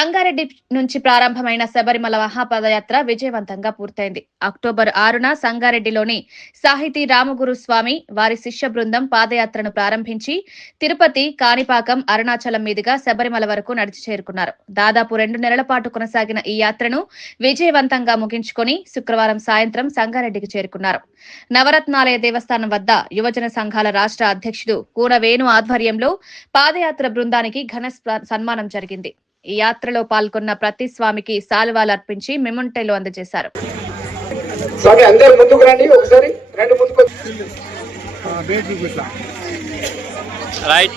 సంగారెడ్డి నుంచి ప్రారంభమైన శబరిమల మహాపదయాత్ర విజయవంతంగా పూర్తయింది. అక్టోబర్ ఆరున సంగారెడ్డిలోని సాహితీ రామగురు స్వామి వారి శిష్య బృందం పాదయాత్రను ప్రారంభించి తిరుపతి కాణిపాకం అరుణాచలం మీదుగా శబరిమల వరకు నడిచి చేరుకున్నారు. దాదాపు రెండు నెలల పాటు కొనసాగిన ఈ యాత్రను విజయవంతంగా ముగించుకొని శుక్రవారం సాయంత్రం సంగారెడ్డికి చేరుకున్నారు. నవరత్నాలయ దేవస్థానం వద్ద యువజన సంఘాల రాష్ట్ర అధ్యక్షుడు కూన వేణు ఆధ్వర్యంలో పాదయాత్ర బృందానికి ఘన సన్మానం జరిగింది. ఈ యాత్రలో పాల్గొన్న ప్రతి స్వామికి సాలువాలు అర్పించి మెమంటైలు అందజేశారు. స్వామి అందరు ముందుకు రండి ఒకసారి రండి ముందుకు రైట్.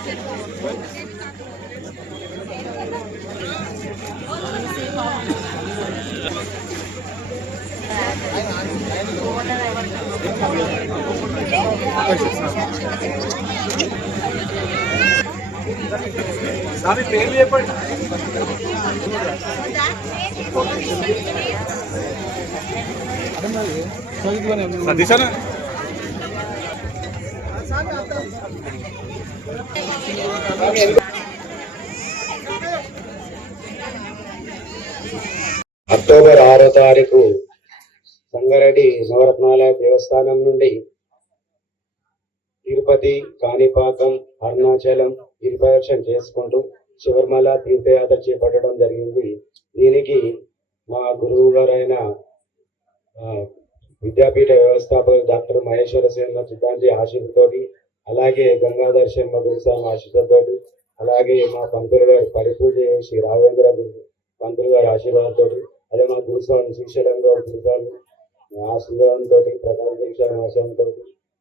స్వామి పేరు చెప్పండి. అక్టోబర్ ఆరో తారీఖు సంగారెడ్డి నవరత్నాలయ దేవస్థానం నుండి తిరుపతి కాణిపాకం అరుణాచలం గిరిప్రదక్షిణ చేసుకుంటూ శివర్మల తీర్థయాత్ర చేపట్టడం జరిగింది. దీనికి మా గురువు గారైన ఆ, విద్యాపీఠ వ్యవస్థాపకులు డాక్టర్ మహేశ్వర సేన సిద్ధాంతి ఆశీస్సుతోటి అలాగే గంగాధర్ శర్మ గురుస్వామి ఆశీస్సుతోటి అలాగే మా పంతులు గారు పరిపూజ చేసి రాఘవేంద్ర పంతులు గారి ఆశీర్వాదంతో అదే మా గురుస్వామి శ్రీశైలం గారు గురుస్వామి ఆశీర్వాదంతో ప్రధాన దీక్ష ఆశయంతో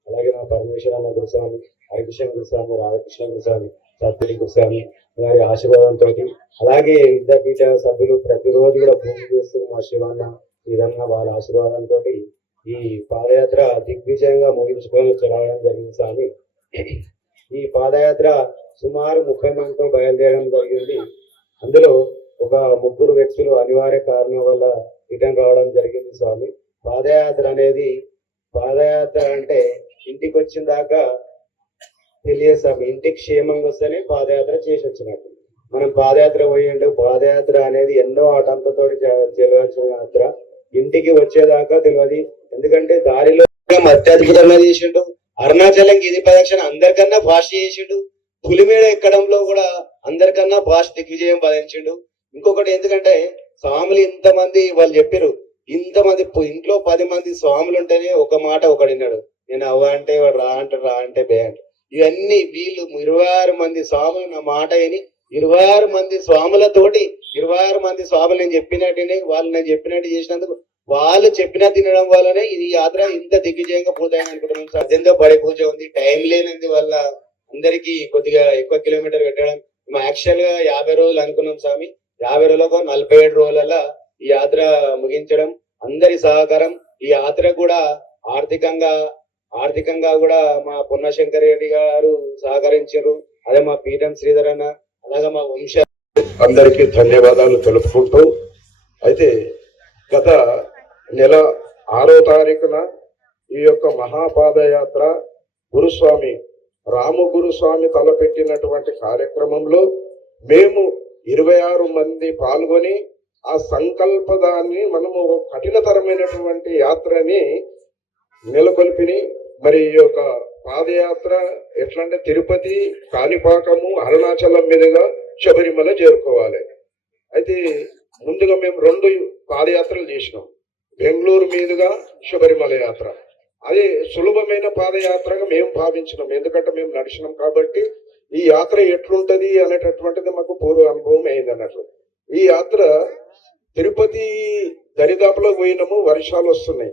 అలాగే మా పరమేశ్వర గురుస్వామి హరికృష్ణ గురుస్వామి రాధాకృష్ణ గురుస్వామి సత్యడి గురుస్వామి వారి ఆశీర్వాదంతో అలాగే విద్యాపీఠ సభ్యులు ప్రతిరోజు కూడా పూజ చేస్తున్న మా శివన్న విధంగా వాళ్ళ ఆశీర్వాదంతో ఈ పాదయాత్ర దిగ్విజయంగా ముగించుకొని చదవడం జరిగింది స్వామి. ఈ పాదయాత్ర సుమారు ముప్పై మందితో బయలుదేరడం జరిగింది. అందులో ఒక ముగ్గురు వ్యక్తులు అనివార్య కారణం వల్ల రిటర్న్ రావడం జరిగింది స్వామి. పాదయాత్ర అనేది పాదయాత్ర అంటే ఇంటికి వచ్చిన దాకా తెలియదు స్వామి ఇంటికి క్షేమంగా వస్తేనే పాదయాత్ర చేసి వచ్చినట్టు. మనం పాదయాత్ర పోయిండు పాదయాత్ర అనేది ఎన్నో ఆటంకతోటి చేయవలసిన యాత్ర. ఇంటికి వచ్చేదాకా తెలియదు. ఎందుకంటే దారిలో అత్యద్భుతంగా చేసిండు. అరుణాచలం గిరి ప్రదక్షిణ అందరికన్నా ఫాస్ట్ చేసిండు. పులిమేడ ఎక్కడంలో కూడా అందరికన్నా ఫాస్ట్ దిగ్విజయం సాధించిండు ఇంకొకటి ఎందుకంటే స్వాములు ఇంతమంది వాళ్ళు చెప్పారు ఇంతమంది ఇంట్లో పది మంది స్వాములు ఉంటేనే ఒక మాట ఒకడిన్నాడు నేను అవ్వ అంటే వాడు రా అంటే రా అంటే బే అంటే. ఇవన్నీ వీళ్ళు ఇరవై ఆరు మంది స్వాములు నా మాట అని ఇరవై ఆరు మంది స్వాములతోటి ఇరవై ఆరు మంది స్వాములు నేను చెప్పినట్టునే వాళ్ళు నేను చెప్పినట్టు చేసినందుకు వాళ్ళు చెప్పిన తినడం వల్లనే ఇది యాత్ర ఇంత దిగ్విజయంగా పూర్తయింది అనుకుంటున్నాం సార్. అత్యంత బడి పూజ ఉంది. టైం లేనందు వల్ల అందరికి కొద్దిగా ఎక్కువ కిలోమీటర్ పెట్టడం మేము యాక్చువల్గా యాభై రోజులు అనుకున్నాం స్వామి. యాభై రోజులకు నలభై ఏడు రోజులలో ఈ యాత్ర ముగించడం అందరి సహకారం ఈ యాత్ర కూడా ఆర్థికంగా ఆర్థికంగా కూడా మా పొన్నశంకర్ రెడ్డి గారు సహకరించారు. అదే మా పీఠం శ్రీధర్ అన్న అలాగే మా వంశ అందరికీ ధన్యవాదాలు తెలుపుకుంటూ అయితే గత నెల ఆరో తారీఖున ఈ యొక్క మహాపాదయాత్ర గురుస్వామి రాము గురుస్వామి తలపెట్టినటువంటి కార్యక్రమంలో మేము ఇరవై ఆరు మంది పాల్గొని ఆ సంకల్పదాన్ని మనము కఠినతరమైనటువంటి యాత్రని నెలకొల్పిని. మరి ఈ యొక్క పాదయాత్ర ఎట్లా అంటే తిరుపతి కాణిపాకము అరుణాచలం మీదుగా శబరిమల చేరుకోవాలి. అయితే ముందుగా మేము రెండు పాదయాత్రలు చేసినాం. బెంగళూరు మీదుగా శబరిమల యాత్ర. అదే సులభమైన పాదయాత్రగా మేము భావించినాం. ఎందుకంటే మేము నడిచినాం కాబట్టి ఈ యాత్ర ఎట్లుంటది అనేటటువంటిది మాకు పూర్వ అనుభవం అయింది అన్నట్లు ఈ యాత్ర తిరుపతి దరిదాపులో పోయినాము వర్షాలు వస్తున్నాయి.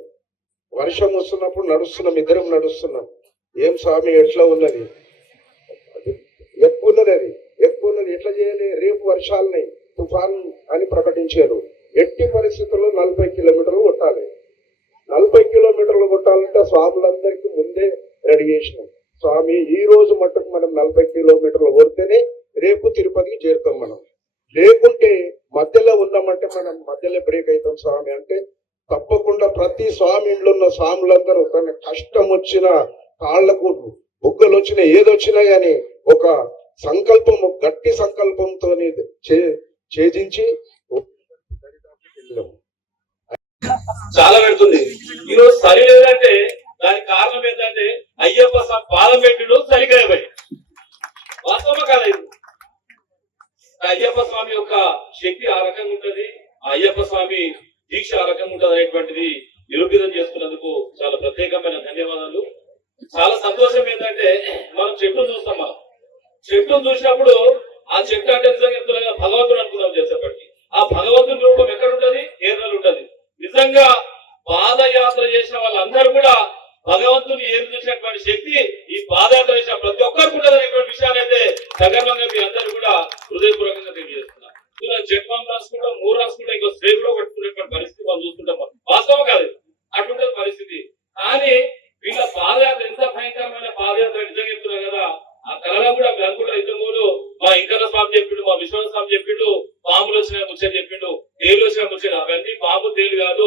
వర్షం వస్తున్నప్పుడు నడుస్తున్నాం ఇద్దరం నడుస్తున్నాం. ఏం స్వామి ఎట్లా ఉన్నది? ఎక్కువ ఉన్నది అది. ఎక్కువ ఉన్నది ఎట్లా చేయాలి? రేపు వర్షాలని తుఫాన్ అని ప్రకటించారు. ఎట్టి పరిస్థితుల్లో నలభై కిలోమీటర్లు కొట్టాలి. నలభై కిలోమీటర్లు కొట్టాలంటే స్వాములందరికీ ముందే రెడీ చేసినాం. స్వామి ఈ రోజు మట్టుకు మనం నలభై కిలోమీటర్లు కొడితేనే రేపు తిరుపతికి చేరుతాం మనం. లేకుంటే మధ్యలో ఉన్నామంటే మనం మధ్యలో బ్రేక్ అవుతాం స్వామి అంటే తప్పకుండా ప్రతి స్వామి ఇంట్లో ఉన్న స్వాములందరూ తన కష్టం వచ్చిన కాళ్ళకు బుగ్గలు వచ్చినా ఏదొచ్చినా గాని ఒక సంకల్పం గట్టి సంకల్పంతో ఛేదించి చాలా పెడుతుంది. ఈరోజు సరి చలి లేదంటే దానికి కారణం ఏంటంటే అయ్యప్ప స్వామి పాదం పెట్టిడు చలికాయబడి వాస్తవం కాదు అయ్యప్ప స్వామి యొక్క శక్తి ఆ రకంగా ఉంటది. అయ్యప్ప స్వామి దీక్ష ఆ రకంగా ఉంటది అనేటువంటిది నిరూపితం చేసుకున్నందుకు చాలా ప్రత్యేకమైన ధన్యవాదాలు. చాలా సంతోషం ఏంటంటే మనం చెట్టును చూస్తాం మనం. చెట్టును చూసినప్పుడు ఆ చెట్టు అంటే నిజంగా చెప్తున్నా భగవంతుడు అనుకున్నాం చేసేప్పటికి ఆ భగవంతుని రూపం ఎక్కడ ఉంటది? కేరళలో ఉంటది. నిజంగా పాదయాత్ర చేసిన వాళ్ళందరూ కూడా భగవంతుని ఏరు చూసినటువంటి శక్తి ఈ పాదయాత్ర చేసిన ప్రతి ఒక్కరికి ఉండదు అనేటువంటి విషయాలైతే సగర్వంగా మీ అందరూ కూడా హృదయపూర్వకంగా తెలియజేస్తున్నారు ఇలా జన్మం రాసుకుంటాం మూడు రాసుకుంటాం ఇంకో స్ట్రేట్లో పట్టుకునేటువంటి పరిస్థితి మనం చూస్తుంటాం మనం. వాస్తవం కాదు ఇది. అటుంటది పరిస్థితి కానీ వీళ్ళ పాదయాత్ర ఎంత భయంకరమైన పాదయాత్ర నిజంగా చెప్తున్నారు కదా ఆ కళలో కూడా మీరు అనుకుంటారు ఇద్దరు మూడు మా ఇంకన్న స్వామి చెప్పిండు మా విశ్వాస స్వామి చెప్పిండు పాములు వచ్చిన ముచ్చట చెప్పిండు విషయం వచ్చిన ముచ్చట అవన్నీ పాము తేలు కాదు